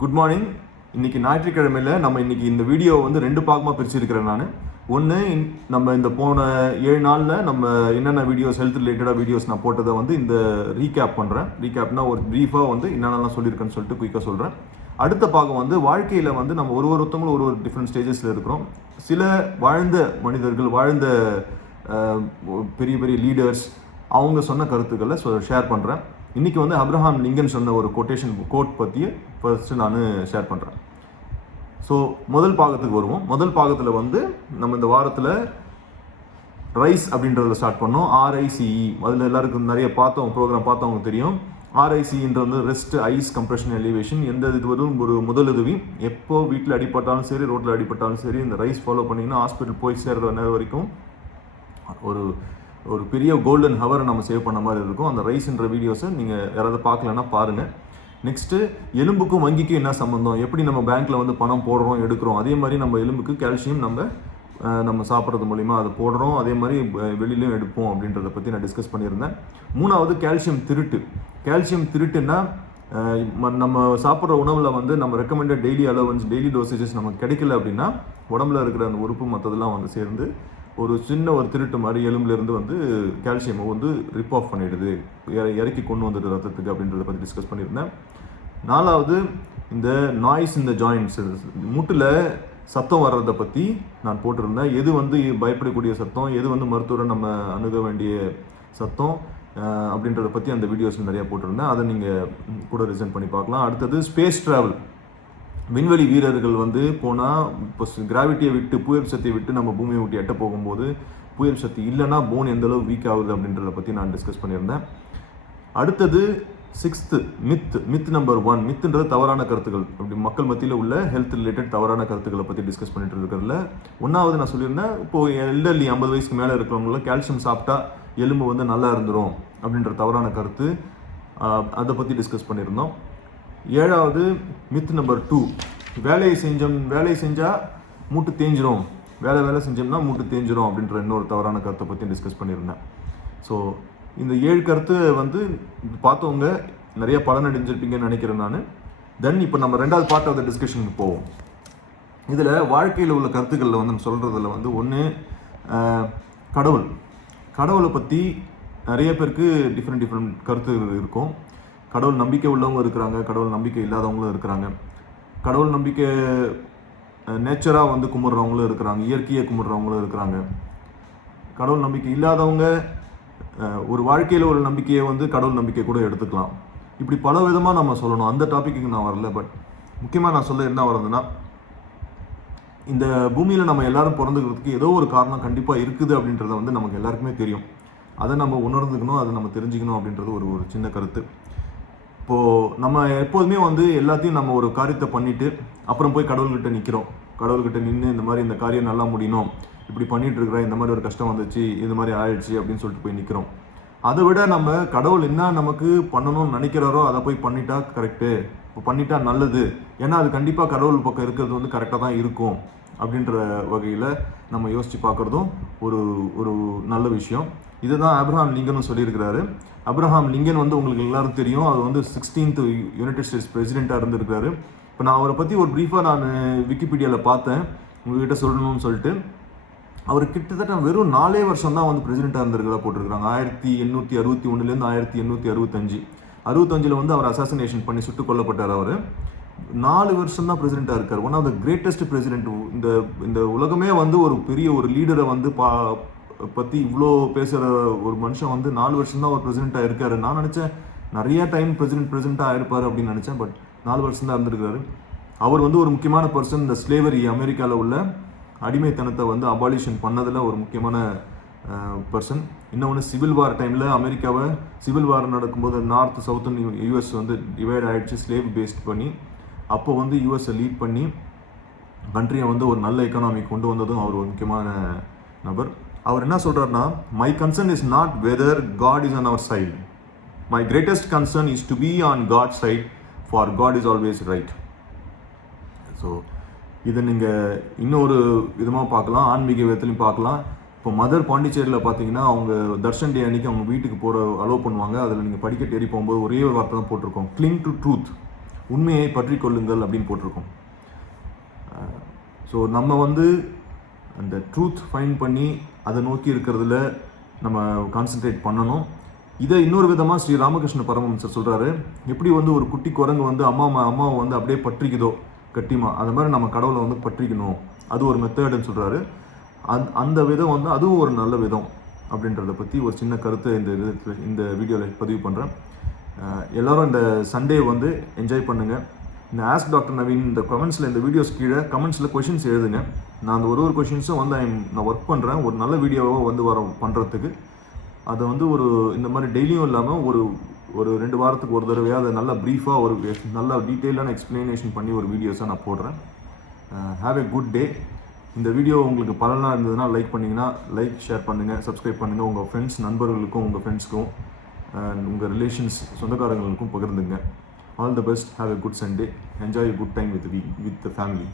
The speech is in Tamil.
Good morning. இன்றைக்கி ஞாயிற்றுக்கிழமையில் நம்ம இன்றைக்கி இந்த வீடியோ வந்து 2 பாகமாக பிரிச்சிருக்கிறேன் நான். ஒன்று, நம்ம இந்த போன 7 நாளில் நம்ம என்னென்ன வீடியோஸ் ஹெல்த் ரிலேட்டடாக வீடியோஸ் நான் போட்டதை வந்து இந்த ரீகேப் பண்ணுறேன். ரீகேப்னா ஒரு ப்ரீஃபாக வந்து என்னென்னலாம் சொல்லியிருக்கேன்னு சொல்லிட்டு குயிக்காக சொல்கிறேன். அடுத்த பாகம் வந்து வாழ்க்கையில் வந்து நம்ம ஒருத்தவங்களும் ஒரு டிஃப்ரெண்ட் ஸ்டேஜஸில் இருக்கிறோம். சில வாழ்ந்த மனிதர்கள், வாழ்ந்த பெரிய பெரிய லீடர்ஸ், அவங்க சொன்ன கருத்துக்களை ஷேர் பண்ணுறேன். இன்றைக்கி வந்து அப்ரஹாம் லிங்கன் சொன்ன ஒரு கோட் பற்றி ஃபர்ஸ்ட்டு நான் ஷேர் பண்ணுறேன். ஸோ முதல் பாகத்துக்கு வருவோம். முதல் பாகத்தில் வந்து நம்ம இந்த வாரத்தில் ரைஸ் அப்படின்றத ஸ்டார்ட் பண்ணோம். RICE, அதில் எல்லாருக்கும் நிறைய ப்ரோக்ராம் பார்த்தவங்க தெரியும். RICEன்ற வந்து ரெஸ்ட், ஐஸ், கம்ப்ரெஷன், எலிவேஷன். எந்த இது வரும் ஒரு முதலுதவி. எப்போ வீட்டில் அடிப்பட்டாலும் சரி, ரோட்டில் அடிப்பட்டாலும் சரி, இந்த ரைஸ் ஃபாலோ பண்ணிங்கன்னா ஹாஸ்பிட்டல் போய் சேர்ற நேரம் வரைக்கும் ஒரு பெரிய கோல்டன் ஹவரை நம்ம சேவ் பண்ண மாதிரி இருக்கும். அந்த ரைஸ்ன்ற வீடியோஸை நீங்கள் யாராவது பார்க்கலன்னா பாருங்கள். நெக்ஸ்ட்டு, எலும்புக்கும் வங்கிக்கும் என்ன சம்மந்தம், எப்படி நம்ம பேங்க்கில் வந்து பணம் போடுறோம் எடுக்கிறோம், அதே மாதிரி நம்ம எலும்புக்கு கால்சியம் நம்ம சாப்பிட்றது மூலிமா அதை போடுறோம், அதே மாதிரி வெளியிலையும் எடுப்போம் அப்படின்றத பற்றி நான் டிஸ்கஸ் பண்ணியிருந்தேன். 3வது, கால்சியம் திருட்டு. கால்சியம் திருட்டுன்னா நம்ம சாப்பிட்ற உணவில் வந்து நம்ம recommended daily allowance, daily dosages நமக்கு கிடைக்கல அப்படின்னா உடம்புல இருக்கிற அந்த உறுப்பு மற்றதெல்லாம் வந்து சேர்ந்து ஒரு சின்ன திருட்டு மாதிரி எலும்புலேருந்து வந்து கால்சியமை வந்து ரிப் ஆஃப் பண்ணிடுது, இறக்கி கொண்டு வந்துட்டு ரத்தத்துக்கு அப்படின்றத பற்றி டிஸ்கஸ் பண்ணியிருந்தேன். 4வது, இந்த நாய்ஸ் இந்த ஜாயின்ட்ஸ், மூட்டில் சத்தம் வர்றதை பற்றி நான் போட்டிருந்தேன். எது வந்து பயப்படக்கூடிய சத்தம், எது வந்து மருத்துவரை நம்ம அணுக வேண்டிய சத்தம் அப்படின்றத பற்றி அந்த வீடியோஸ் நிறையா போட்டிருந்தேன். அதை நீங்கள் கூட ரிசன் பண்ணி பார்க்கலாம். அடுத்தது, ஸ்பேஸ் ட்ராவல். விண்வெளி வீரர்கள் வந்து போனால் இப்போ கிராவிட்டியை விட்டு, புயல் சக்தியை விட்டு நம்ம பூமியை விட்டு எட்ட போகும்போது புயல் சக்தி இல்லைன்னா போன் எந்தளவு வீக் ஆகுது அப்படின்றத பற்றி நான் டிஸ்கஸ் பண்ணியிருந்தேன். அடுத்தது 6th, மித் நம்பர் 1. மித்துன்றது தவறான கருத்துக்கள். அப்படி மக்கள் மத்தியில் உள்ள ஹெல்த் ரிலேட்டட் தவறான கருத்துக்களை பற்றி டிஸ்கஸ் பண்ணிட்டு இருக்கிறதுல 1வது நான் சொல்லியிருந்தேன், இப்போது எல்டர்லி 50 வயசுக்கு மேலே இருக்கிறவங்கள கால்சியம் சாப்பிட்டா எலும்பு வந்து நல்லா இருந்துடும் அப்படின்ற தவறான கருத்து, அதை பற்றி டிஸ்கஸ் பண்ணியிருந்தோம். 7வது, மித் நம்பர் 2. வேலையை செஞ்சால் மூட்டு தேஞ்சிரும், வேலை செஞ்சோம்னா மூட்டு தேஞ்சிரும் அப்படின்ற இன்னொரு தவறான கருத்தை பற்றி டிஸ்கஸ் பண்ணியிருந்தேன். ஸோ இந்த 7 கருத்து வந்து பார்த்தவங்க நிறைய பலன் அடைஞ்சிருப்பீங்கன்னு நினைக்கிறேன் நான். தென் இப்போ நம்ம 2வது பார்ட் ஆஃப் த டிஸ்கஷனுக்கு போவோம். இதில் வாழ்க்கையில் உள்ள கருத்துக்களில் வந்து நம்ம சொல்கிறதுல வந்து ஒன்று, கடவுளை பற்றி நிறைய பேருக்கு டிஃப்ரெண்ட் கருத்துகள் இருக்கும். கடவுள் நம்பிக்கை உள்ளவங்க இருக்கிறாங்க, கடவுள் நம்பிக்கை இல்லாதவங்களும் இருக்கிறாங்க. கடவுள் நம்பிக்கை நேச்சராக வந்து கும்பிட்றவங்களும் இருக்கிறாங்க, இயற்கையை கும்பிட்றவங்களும் இருக்கிறாங்க. கடவுள் நம்பிக்கை இல்லாதவங்க ஒரு வாழ்க்கையில் ஒரு நம்பிக்கையை வந்து கடவுள் நம்பிக்கை கூட எடுத்துக்கலாம். இப்படி பல விதமாக நம்ம சொல்லணும். அந்த டாப்பிக்கு நான் வரல. பட் முக்கியமாக நான் சொல்ல என்ன வருதுன்னா, இந்த பூமியில் நம்ம எல்லாரும் பிறந்துக்கிறதுக்கு ஏதோ ஒரு காரணம் கண்டிப்பாக இருக்குது அப்படின்றத வந்து நமக்கு எல்லாருக்குமே தெரியும். அதை நம்ம உணர்ந்துக்கணும், அதை நம்ம தெரிஞ்சுக்கணும் அப்படின்றது ஒரு சின்ன கருத்து. இப்போது நம்ம எப்போதுமே வந்து எல்லாத்தையும் நம்ம ஒரு காரியத்தை பண்ணிவிட்டு அப்புறம் போய் கடவுள்கிட்ட நிற்கிறோம். கடவுள்கிட்ட நின்று இந்த மாதிரி இந்த காரியம் நல்லா முடியணும், இப்படி பண்ணிகிட்டு இருக்கிறேன், இந்த மாதிரி ஒரு கஷ்டம் வந்துச்சு, இது மாதிரி ஆயிடுச்சு அப்படின்னு சொல்லிட்டு போய் நிற்கிறோம். அதை விட நம்ம கடவுள் என்ன நமக்கு பண்ணணும்னு நினைக்கிறாரோ அதை போய் பண்ணிட்டா கரெக்டு, இப்போ பண்ணிட்டா நல்லது, ஏன்னா அது கண்டிப்பாக கடவுள் பக்கம் இருக்கிறது வந்து கரெக்டாக தான் இருக்கும் அப்படின்ற வகையில் நம்ம யோசித்து பார்க்குறதும் ஒரு நல்ல விஷயம். இதுதான் அப்ரஹாம் லிங்கனும் சொல்லியிருக்கிறாரு. அப்ரஹாம் லிங்கன் வந்து உங்களுக்கு எல்லாரும் தெரியும், அது வந்து 16th யுனைடெட் ஸ்டேட்ஸ் பிரசிடெண்ட்டாக இருந்திருக்காரு. இப்போ நான் அவரை பற்றி ஒரு ப்ரீஃபாக நான் விக்கிபீடியாவில் பார்த்தேன், உங்கள்கிட்ட சொல்லணும்னு சொல்லிட்டு. அவர் கிட்டத்தட்ட வெறும் 4 வருஷம் தான் வந்து பிரசிடெண்ட்டாக இருந்திருக்கிறதா போட்டிருக்கிறாங்க. 1861 1865 65 வந்து அவர் அசாசினேஷன் பண்ணி சுட்டுக் கொல்லப்பட்டார். அவர் 4 வருஷம் தான் பிரசிடெண்ட்டாக இருக்கார். One of the greatest president. இந்த உலகமே வந்து ஒரு பெரிய ஒரு லீடரை வந்து பற்றி இவ்வளோ பேசுகிற ஒரு மனுஷன் வந்து 4 வருஷம் தான் ஒரு பிரசிடெண்ட்டாக இருக்காரு. நான் நினச்சேன் நிறைய டைம் பிரசிடெண்ட்டாக ஆயிருப்பார் அப்படின்னு நினச்சேன். பட் 4 வருஷம் தான் இருந்திருக்காரு. அவர் வந்து ஒரு முக்கியமான பர்சன். இந்த ஸ்லேவரி, அமெரிக்காவில் உள்ள அடிமைத்தனத்தை வந்து அபாலிஷன் பண்ணதில் ஒரு முக்கியமான பர்சன். இன்னொன்று, சிவில் வார் டைமில் அமெரிக்காவை சிவில் வார் நடக்கும்போது நார்த் சவுத்துன்னு US வந்து டிவைட் ஆகிடுச்சு, ஸ்லேவ் பேஸ்ட் பண்ணி. அப்போ வந்து US லீட் பண்ணி கண்ட்ரியை வந்து ஒரு நல்ல எக்கனாமி கொண்டு வந்ததும் அவர் ஒரு முக்கியமான நபர். அவர் என்ன சொல்கிறாருன்னா, my concern is not whether God is on our side, my greatest concern is to be on God side, for God is always right. So இதை நீங்கள் இன்னொரு விதமாக பார்க்கலாம், ஆன்மீக விதத்துலையும் பார்க்கலாம். இப்போ மதர் பாண்டிச்சேரியில் பார்த்தீங்கன்னா அவங்க தர்ஷன் டே அன்றைக்கி அவங்க வீட்டுக்கு போகிற அலோவ் பண்ணுவாங்க. அதில் நீங்கள் படிக்கட்டு ஏறி போகும்போது ஒரே ஒரு வார்த்தை தான் போட்டிருக்கோம், கிளிங் டு ட்ரூத். உண்மையை பற்றி கொள்ளுங்கள் அப்படின்னு போட்டிருக்கோம். ஸோ நம்ம வந்து அந்த ட்ரூத் ஃபைண்ட் பண்ணி அதை நோக்கி இருக்கிறதுல நம்ம கான்சென்ட்ரேட் பண்ணணும். இதை இன்னொரு விதமாக ஸ்ரீ ராமகிருஷ்ண பரமஹம்சர் சொல்கிறாரு, எப்படி வந்து ஒரு குட்டி குரங்கு வந்து அம்மாவை வந்து அப்படியே பற்றிக்குதோ கட்டிமா, அது மாதிரி நம்ம கடவுளை வந்து பற்றிக்கணும், அது ஒரு மெத்தடுன்னு சொல்கிறாரு. அந்த விதம் வந்து அதுவும் ஒரு நல்ல விதம் அப்படின்றத பற்றி ஒரு சின்ன கருத்தை இந்த வீடியோவில் பதிவு பண்ணுறேன். எல்லோரும் இந்த சண்டே வந்து என்ஜாய் பண்ணுங்கள். இந்த ஆஸ்க் டாக்டர் நவீன் இந்த கமெண்ட்ஸில், இந்த வீடியோஸ் கீழே கமெண்ட்ஸில் கொஷின்ஸ் எழுதுங்க. நான் அந்த ஒரு கொஷின்ஸும் வந்து நான் ஒர்க் பண்ணுறேன், ஒரு நல்ல வீடியோவாக வந்து பண்ணுறதுக்கு. அதை வந்து இந்த மாதிரி டெய்லியும் இல்லாமல் ஒரு 2 வாரத்துக்கு ஒரு தடவையாக அதை நல்லா ப்ரீஃபாக நல்ல டீட்டெயிலான எக்ஸ்ப்ளனேஷன் பண்ணி ஒரு வீடியோஸாக நான் போடுறேன். Have a good day. இந்த வீடியோ உங்களுக்கு பலனாக இருந்ததுன்னா லைக் பண்ணிங்கன்னா ஷேர் பண்ணுங்கள், சப்ஸ்கிரைப் பண்ணுங்கள். உங்கள் ஃப்ரெண்ட்ஸ், நண்பர்களுக்கும், உங்கள் ஃப்ரெண்ட்ஸ்க்கும், உங்கள் relations, சொந்தக்காரங்களுக்கும் பகிர்ந்துங்க. All the best. Have a good Sunday. Enjoy a good time with the family.